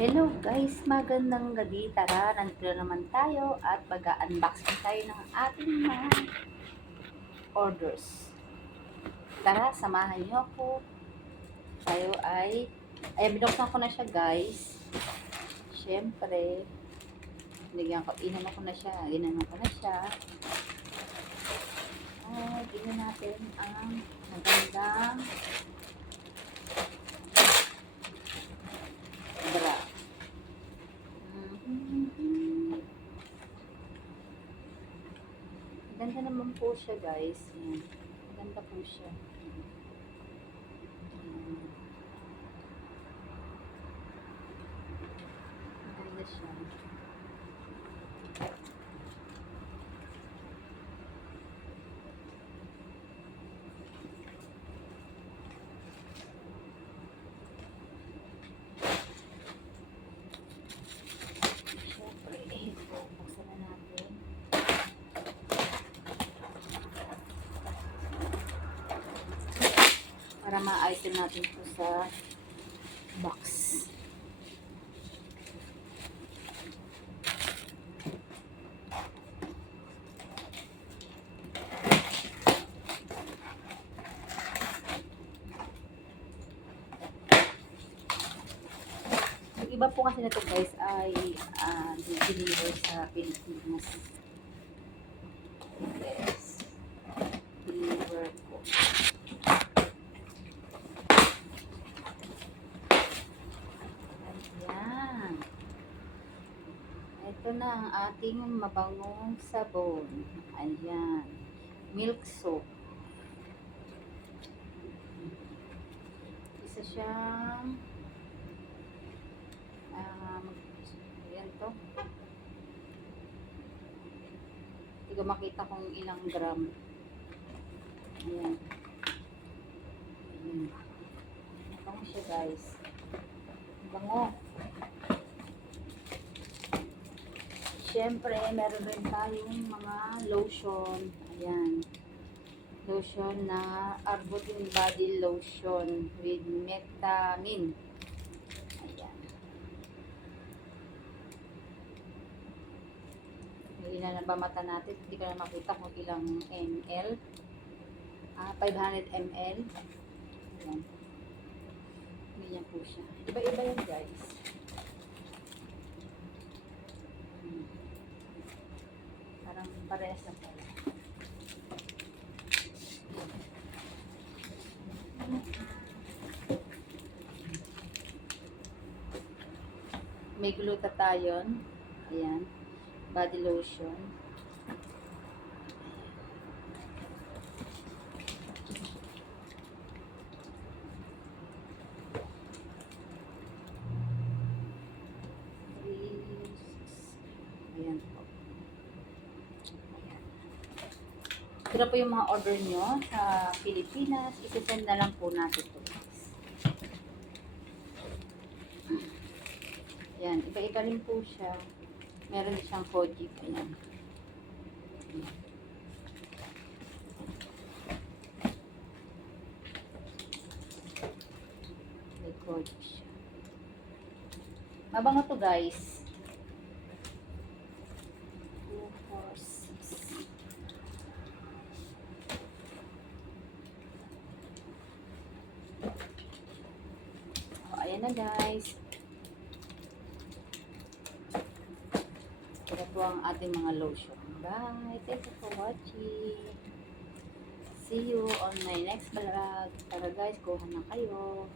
Hello guys, magandang gabi. Tara, nandito na naman tayo at mag-unboxing tayo ng ating mga orders. Tara, samahan niyo ako. Tayo binuksan ko na siya guys. Siyempre, inanon ko na siya. Tingnan natin ang magandang bra. Ganda naman po siya guys. Maganda po siya. Maganda siya. Para ma-item natin ito sa box. Yung iba po kasi nito guys ay deliver sa Pilipinas. Yes. Deliver ko. Ito na ang ating mabangong sabon. Ayan. Milk soap. Isa siyang ayan to. Hindi ko makita kung ilang gram. Ayan. Bango siya guys. Bango. Siyempre, meron rin tayong mga lotion. Ayan. Lotion na Arbutin Body Lotion with Metamin. Ayan. Ilan na ba mata natin? Hindi ko na makita kung ilang ml. 500 ml. Ayan. Ganyan po siya. Iba-iba yan guys. Parang parehas na pala. May glutathione. Ayan. Body lotion. Ayan po. Ito na po yung mga order nyo sa Pilipinas. Isisend na lang po natin ito. Ayan. Iba-iba rin po siya. Meron siyang Kojic. Ayan. May Kojic siya. Mabango to guys. 2, 4, 6. Ayan na guys. Ito po ang ating mga lotion. Bye! Thank you for watching. See you on my next vlog. Tara guys, kuha na kayo.